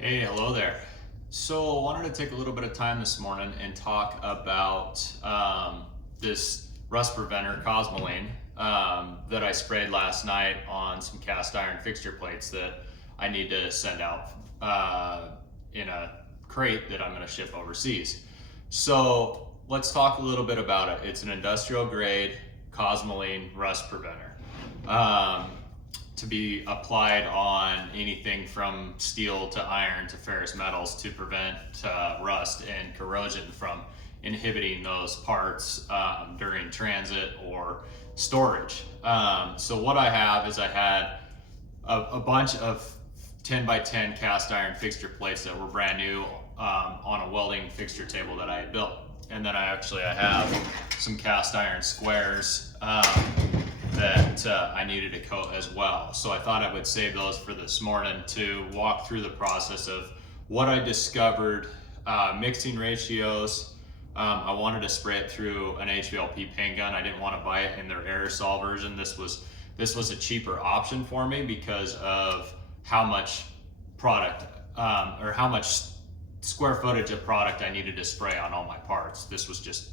Hey, hello there. So I wanted to take a little bit of time this morning and talk about this rust preventer, Cosmoline, that I sprayed last night on some cast iron fixture plates that I need to send out in a crate that I'm going to ship overseas. So let's talk a little bit about it. It's an industrial grade Cosmoline rust preventer. To be applied on anything from steel to iron to ferrous metals to prevent rust and corrosion from inhibiting those parts during transit or storage. So what I have is I had a bunch of 10 by 10 cast iron fixture plates that were brand new on a welding fixture table that I had built. And then I have some cast iron squares that I needed to coat as well. So I thought I would save those for this morning to walk through the process of what I discovered, mixing ratios. I wanted to spray it through an HVLP paint gun. I didn't want to buy it in their aerosol version. This was a cheaper option for me because of how much product or how much square footage of product I needed to spray on all my parts. This was just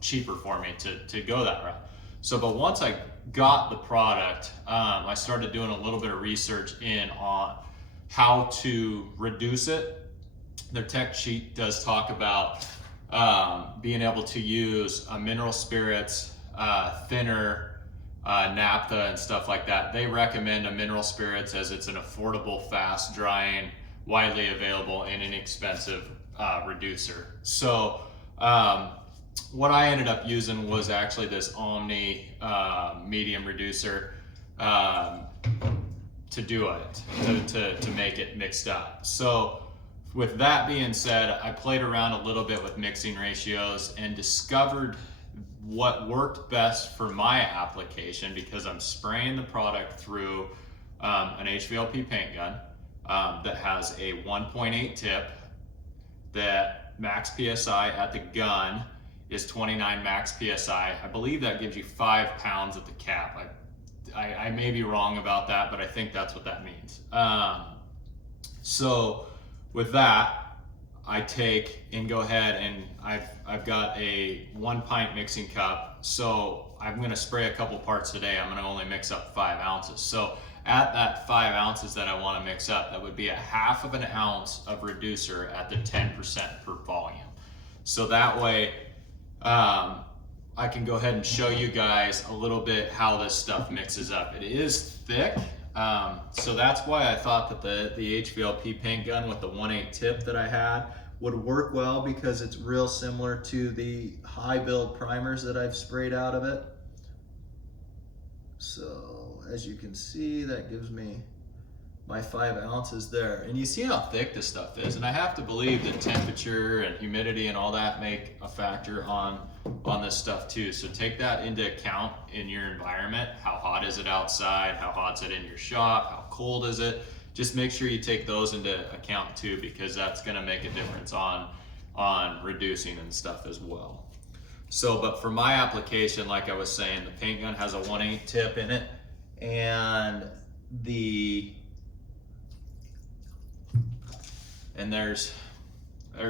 cheaper for me to go that route. So, but once I got the product, I started doing a little bit of research on how to reduce it. Their tech sheet does talk about being able to use mineral spirits, thinner, naphtha and stuff like that. They recommend a mineral spirits as it's an affordable, fast drying, widely available and inexpensive reducer. So what I ended up using was actually this Omni medium reducer to do it, to make it mixed up. So with that being said, I played around a little bit with mixing ratios and discovered what worked best for my application because I'm spraying the product through an HVLP paint gun that has a 1.8 tip. That max PSI at the gun is 29 max PSI. I believe that gives you 5 pounds at the cap. I may be wrong about that, but I think that's what that means. So with that, I take and go ahead and I've got a 1 pint mixing cup. So I'm gonna spray a couple parts today. I'm gonna only mix up 5 ounces. So at that 5 ounces that I wanna mix up, that would be a half of an ounce of reducer at the 10% per volume. So that way, I can go ahead and show you guys a little bit how this stuff mixes up. It is thick, so that's why I thought that the HVLP paint gun with the 1/8 tip that I had would work well because it's real similar to the high build primers that I've sprayed out of it. So as you can see, that gives me my 5 ounces there. And you see how thick this stuff is. And I have to believe that temperature and humidity and all that make a factor on this stuff too. So take that into account in your environment. How hot is it outside? How hot's it in your shop? How cold is it? Just make sure you take those into account too, because that's gonna make a difference on reducing and stuff as well. So, but for my application, like I was saying, the paint gun has a 1/8 tip in it, and there's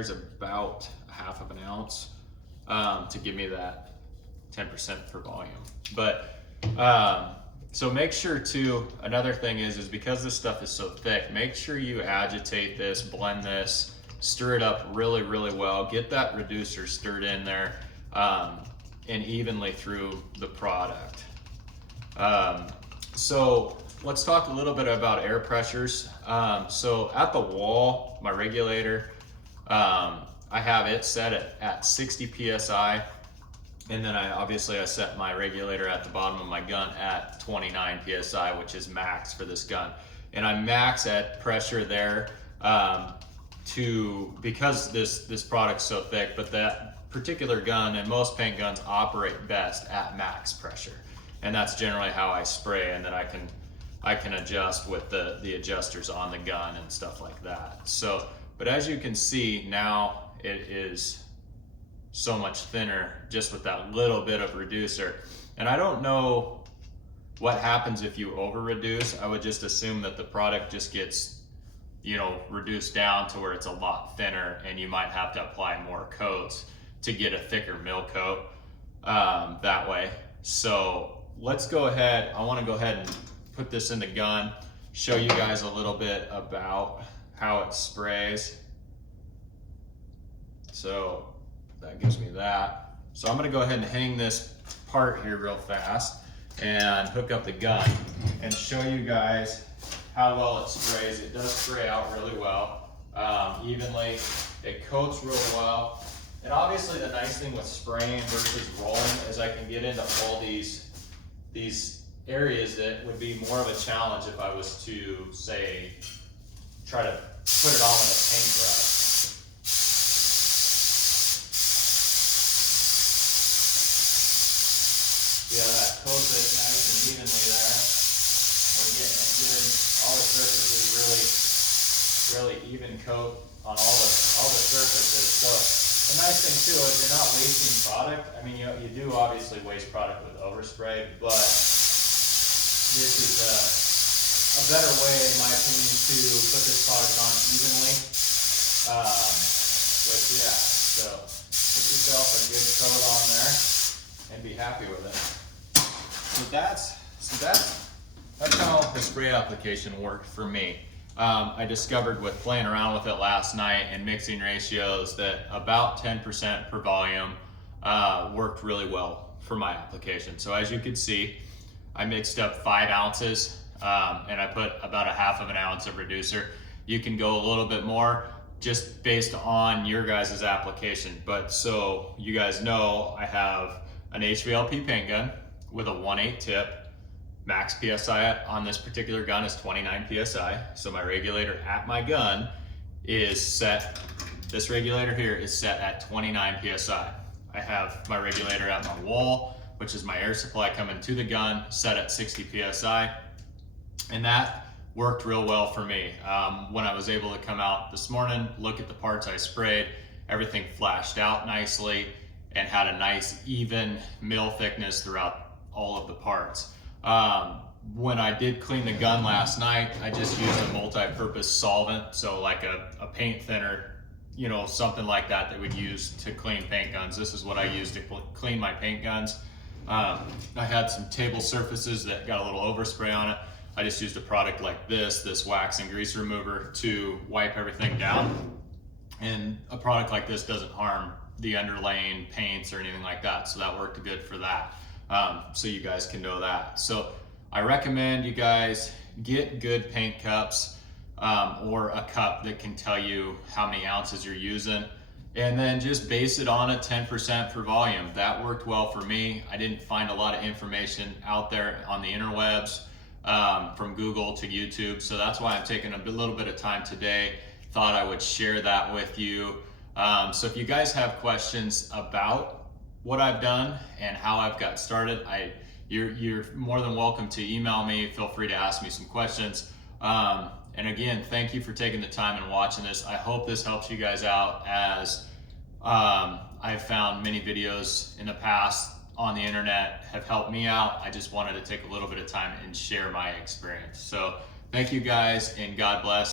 about a half of an ounce to give me that 10% per volume. But so make sure too, another thing is because this stuff is so thick, make sure you agitate this, blend this, stir it up really, really well. Get that reducer stirred in there and evenly through the product. So let's talk a little bit about air pressures. So at the wall, my regulator, I have it set at 60 PSI. And then I set my regulator at the bottom of my gun at 29 PSI, which is max for this gun. And I max at pressure there because this product's so thick, but that particular gun and most paint guns operate best at max pressure. And that's generally how I spray, and then I can adjust with the adjusters on the gun and stuff like that. So, but as you can see now, it is so much thinner just with that little bit of reducer. And I don't know what happens if you over reduce. I would just assume that the product just gets reduced down to where it's a lot thinner, and you might have to apply more coats to get a thicker mill coat that way. So let's go ahead. I want to go ahead and put this in the gun, show you guys a little bit about how it sprays. So that gives me that. So I'm going to go ahead and hang this part here real fast and hook up the gun and show you guys how well it sprays. It does spray out really well, evenly. It coats real well. And obviously the nice thing with spraying versus rolling is I can get into all these areas that would be more of a challenge if I was to, say, try to put it all in a paintbrush. Yeah, that coats it nice and evenly there. We're getting a good, all the surfaces really even coat on all the surfaces. So the nice thing too is you're not wasting product. I mean, you do obviously waste product with overspray, but this is a better way, in my opinion, to put this product on evenly. But yeah, so get yourself a good coat on there and be happy with it. So that's how the spray application worked for me. I discovered with playing around with it last night and mixing ratios that about 10% per volume worked really well for my application. So as you can see, I mixed up 5 ounces and I put about a half of an ounce of reducer. You can go a little bit more just based on your guys' application. But so you guys know, I have an HVLP paint gun with a 1/8 tip. Max PSI on this particular gun is 29 PSI. So my regulator at my gun is set, this regulator here is set at 29 PSI. I have my regulator at my wall, which is my air supply coming to the gun, set at 60 PSI. And that worked real well for me. When I was able to come out this morning, look at the parts I sprayed, everything flashed out nicely and had a nice even mill thickness throughout all of the parts. When I did clean the gun last night, I just used a multi-purpose solvent, so like a paint thinner, something like that we'd use to clean paint guns. This is what I use to clean my paint guns. I had some table surfaces that got a little overspray on it. I just used a product like this wax and grease remover to wipe everything down. And a product like this doesn't harm the underlaying paints or anything like that, so that worked good for that. So you guys can know that. So I recommend you guys get good paint cups or a cup that can tell you how many ounces you're using, and then just base it on a 10% per volume. That worked well for me. I didn't find a lot of information out there on the interwebs, from Google to YouTube. So that's why I'm taking a little bit of time today. Thought I would share that with you. So if you guys have questions about what I've done and how I've got started, you're more than welcome to email me. Feel free to ask me some questions. And again, thank you for taking the time and watching this. I hope this helps you guys out, as I've found many videos in the past on the internet have helped me out. I just wanted to take a little bit of time and share my experience. So thank you guys, and God bless.